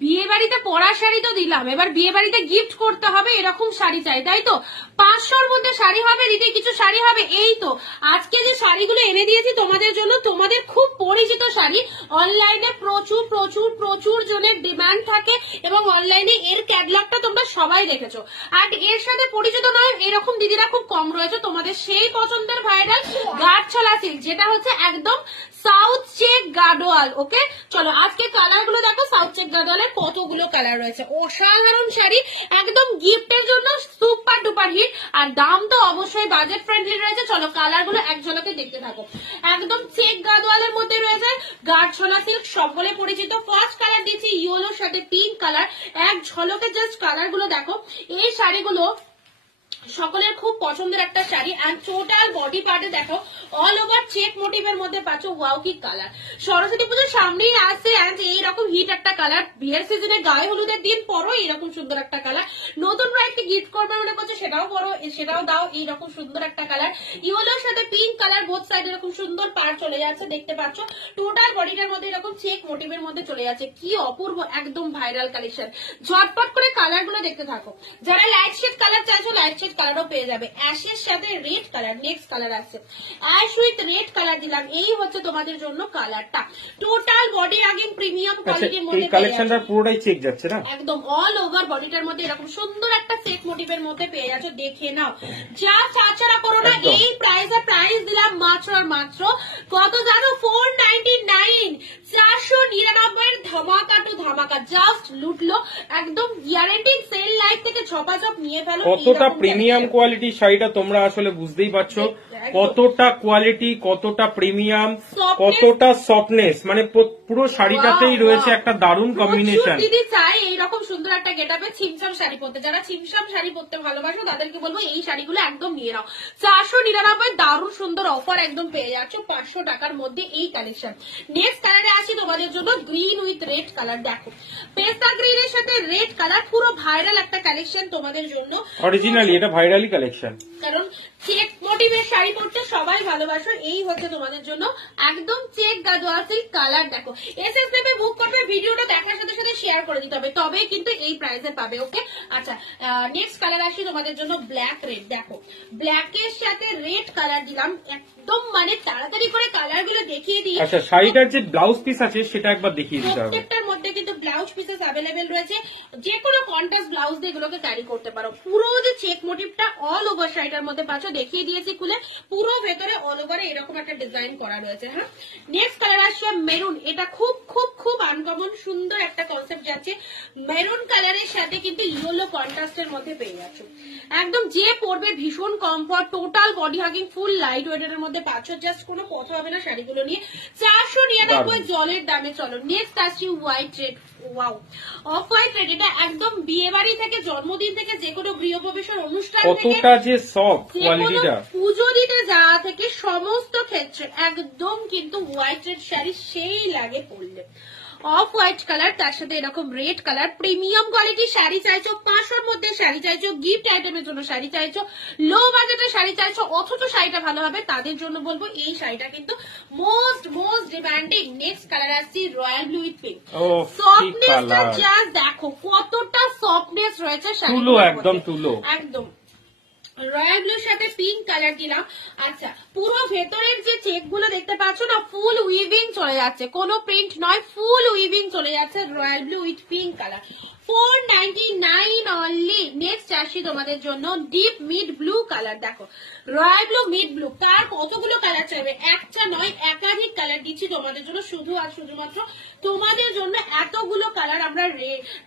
বিয়ে বাড়িতে পরা শাড়ি তো দিলাম, এবার বিয়ে বাড়িতে গিফট করতে হবে এরকম শাড়ি চাই, তাই তো? 500-র মধ্যে শাড়ি হবে, দিদি কিছু শাড়ি হবে। এই তো আজকে যে শাড়িগুলো এনে দিয়েছি তোমাদের জন্য, তোমাদের খুব পরিচিত শাড়ি। অনলাইনে প্রচুর প্রচুর প্রচুর জনের ডিমান্ড থাকে এবং অনলাইনে এর ক্যাটালগটা তোমরা সবাই দেখেছো। আর এর সাথে পরিচিত নয় এরকম দিদিরা খুব কম রয়েছে। তোমাদের সেই পছন্দের ভাইরাল গাঢ়ছলা সিল্ক, যেটা হচ্ছে একদম সাউথ চেক গাডোয়াল। ওকে চলো আজকে কালার গুলো দেখো। সাউথ চেক গাডোয়ালের কতগুলো কালার রয়েছে, অসাধারণ শাড়ি, একদম গিফটের জন্য সুপার ডুপার হিট। আর দাম তো অবশ্যই বাজেট ফ্রেন্ডলি রয়েছে। চলো কালার গুলো এক ঝলকে দেখতে থাকো। একদম চেক গাডোয়ালের মধ্যে রয়েছে গাঢ়ছলা সিল্ক, সকলে পরিচিত। ফার্স্ট কালার দিচ্ছি ইয়েলোর সাথে পিঙ্ক কালার। এক ঝলকে জাস্ট কালার গুলো দেখো। এই শাড়িগুলো সকলের খুব পছন্দের একটা শাড়ি। এন্ড টোটাল বডি পার্টে দেখো অল ওভার চেক মোটিভের মধ্যে পাচ্ছ। ওয়াও কি কালার! সরস্বতী পুজোর সামনেই আসছে এন্ড এইরকম হিট একটা কালার। বিয়ের সিজনে গায়ে হলুদের দিন পরো এইরকম সুন্দর একটা কালার। নতুন ব্রাইডকে গিফট করবে মনে করছো সেটাও পরো, সেটাও দাও। এইরকম সুন্দর একটা কালার, ইয়েলোর সাথে পিঙ্ক কালার, বোথ সাইড এরকম সুন্দর পার চলে যাচ্ছে, দেখতে পাচ্ছ। টোটাল বডিটার মধ্যে এরকম চেক মোটিভের মধ্যে চলে যাচ্ছে। কি অপূর্ব, একদম ভাইরাল কালেকশন। ঝটপট করে কালার গুলো দেখতে থাকো। যারা লাইট শেড কালার চাইছো লাইট শেড কালারও পেয়ে যাবে। অ্যাশের সাথে রেড কালার, নেক্সট কালার আছে অ্যাশ উইথ রেড কালার দিলাম। এই হচ্ছে তোমাদের জন্য কালারটা। টোটাল বডি আগিং প্রিমিয়াম কোয়ালিটির মধ্যে কালেকশনটা পুরোটাই চেক যাচ্ছে না, একদম অল ওভার বডিটার মধ্যে এরকম সুন্দর একটা চেক মোটিভের মধ্যে পেয়ে যাচ্ছ। দেখে নাও, যা চাচারা করো না। এই প্রাইস দিলাম মাত্র আর মাত্র কত জানো? 499, 499 এর ধামাকা টু ধামাকা। জাস্ট লুটলো, একদম গ্যারান্টি সেল লাইফ থেকে ঝপাঝপ নিয়ে ফেলো। কতটা প্রিমিয়াম কোয়ালিটি শাড়িটা তোমরা আসলে বুঝতেই পারছো, কতটা কোয়ালিটি, কতটা প্রিমিয়াম, কতটা সফটনেস, মানে পুরো শাড়িটাতেই রয়েছে একটা দারুণ কম্বিনেশন। দিদি চাই এইরকম সুন্দর একটা গেটআপে ছিমছাম শাড়ি পরতে, যারা ছিমছাম শাড়ি পরতে ভালোবাসো তাদেরকে বলবো এই শাড়িগুলো একদম নিয়ে নাও। 499 দারুণ সুন্দর অফার একদম পেয়ে যাচ্ছ 500 টাকার মধ্যে এই কালেকশন। নেক্সট কালারে আসি তোমাদের জন্য, গ্রিন উইথ রেড কালার। দেখো পেস্তা গ্রিনের সাথে রেড কালার, পুরো ভাইরাল একটা কালেকশন তোমাদের জন্য। অরিজিনালি এটা ভাইরালি কালেকশন, কারণ চেক মোটিভের শাড়ি পরতে সবাই ভালোবাসো। এই হচ্ছে তোমাদের জন্য একদম চেক গাদোয়া সিল্ক কালার। দেখো এসএস নেবে বুক করবে, ভিডিওটা দেখার সাথে সাথে শেয়ার করে দিতে হবে, তবে কিন্তু এই প্রাইসে পাবে। ওকে আচ্ছা নেক্সট কালার আসি তোমাদের জন্য, ব্ল্যাক রেড। দেখো ব্ল্যাকের সাথে রেড কালার দিলাম, একদম মানে তাড়াতাড়ি করে কালার গুলো দেখিয়ে দিই। আচ্ছা শাড়িটার যে ব্লাউজ পিস আছে সেটা একবার দেখিয়ে দিতে হবে। প্রত্যেকটার মধ্যে কিন্তু ব্লাউজ পিসেস অ্যাভেলেবেল রয়েছে, যে কোনো কন্ট্রাস্ট ব্লাউজ দিয়ে এগুলোকে ক্যারি করতে পারো। পুরো যে চেক মোটিভটা অল ওভার শাড়িটার মধ্যে পাচ্ছ, দেখিয়ে দিয়েছি খুলে। পুরো ভেতরে অল ওভারে এরকম একটা ডিজাইন করা রয়েছে। হ্যাঁ নেক্সট কালার আসছে মেরুন। এটা খুব খুব খুব আনকমন সুন্দর একটা কনসেপ্ট যাচ্ছে। মেরুন কালারের সাথে কিন্তু ইয়েলো কন্ট্রাস্টের মধ্যে পেয়ে যাচ্ছ, একদম যে পরবে ভীষণ কমফর্ট। টোটাল বডি হাগিং ফুল লাইট ওয়েটের মধ্যে পাচ্ছ, জাস্ট কোনো কথা হবে না শাড়িগুলো নিয়ে। 499 জলের দামে। চলো নেক্সট আসছি white red. Wow off white red, এটা একদম বিয়ে বাড়ি থেকে জন্মদিন থেকে যে কোনো গৃহপ্রবেশের অনুষ্ঠান থেকে কতটা যে সফট কোয়ালিটিটা, পুজো দিতে যাওয়া থেকে সমস্ত ক্ষেত্রে একদম কিন্তু হোয়াইট রেড শাড়ি সেই লাগে পরলে। অফ হোয়াইট কালার, তার সাথে এরকম red colour. Premium quality sari চাইছো, 500-র মধ্যে শাড়ি চাইছো, গিফট আইটেমের জন্য শাড়ি চাইছো, লো বাজেটের শাড়ি চাইছো অথচ শাড়িটা ভালো হবে, তাদের জন্য বলবো এই শাড়িটা কিন্তু মোস্ট ডিমান্ডিং। নেক্সট কালার আসছি রয়্যাল ব্লু উইথ পিঙ্ক। সফটনেসটা জাস্ট দেখো কতটা সফটনেস রয়েছে শাড়িগুলো, একদম তুলো, একদম রয়্যাল ব্লুর সাথে পিঙ্ক কালার দিলাম। আচ্ছা পুরো ভেতরের যে চেক গুলো দেখতে পাচ্ছ না, ফুল উইভিং চলে যাচ্ছে, কোনো প্রিন্ট নয়, ফুল উইভিং চলে যাচ্ছে। Royal blue with pink colour, 499 only. Next আসি তোমাদের জন্য ডিপ মিড ব্লু কালার। দেখো রয়্যাল ব্লু মিড ব্লু, কার কতগুলো কালার চাইবে, একটা নয় একাধিক কালার দিচ্ছি তোমাদের জন্য, শুধু আর শুধুমাত্র তোমাদের জন্য এতগুলো কালার আমরা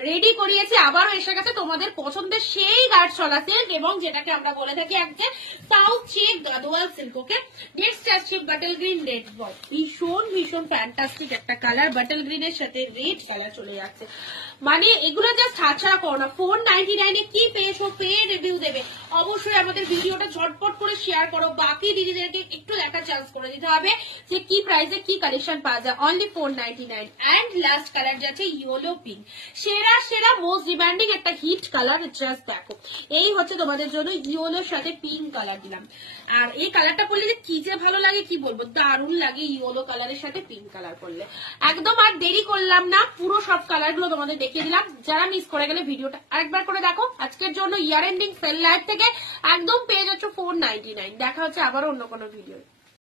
রেডি করিয়েছি। আবারও এসে গেছে তোমাদের পছন্দের সেই গাঢ়ছলা সিল্ক, এবং যেটাকে আমরা বলে থাকি একদম south check Gadwal silk. Okay next আসছে বাটল গ্রিন রেড। ভীষণ ফ্যান্টাস্টিক একটা কালার, বাটল গ্রিনের সাথে রেড কালার চলে যাচ্ছে। মানে এগুলো জাস্ট হাতছাড়া করো না। 499 এ কি পেয়েছো, পেয়ে রিভিউ দেবে অবশ্যই। আমাদের ভিডিওটা ঝটপট করে শেয়ার করো, বাকি দিদিদেরকে একটু দেখার চান্স করে দিতে হবে যে কি প্রাইসে কি কালেকশন পাওয়া যায়। অনলি 499। এন্ড লাস্ট কালার যাচ্ছে ইয়েলো পিঙ্ক, সেরা মোস্ট ডিমান্ডিং একটা হিট কালার। জাস্ট দেখো এই হচ্ছে তোমাদের জন্য ইয়েলো ইয়েলোর সাথে পিঙ্ক কালার দিলাম। আর এই কালারটা পরলে যে কি যে ভালো লাগে কি বলবো, দারুণ লাগে ইয়েলো কালারের সাথে পিঙ্ক কালার করলে। একদম আর দেরি করলাম না, পুরো সব কালার গুলো তোমাদের দেখিয়ে দিলাম। যারা মিস করে গেলে ভিডিওটা আরেকবার করে দেখো। আজকের জন্য ইয়ার এন্ডিং সেল লাইভ থেকে একদম পেয়ে যাচ্ছ 499। দেখা হচ্ছে আবার অন্য কোনো ভিডিও।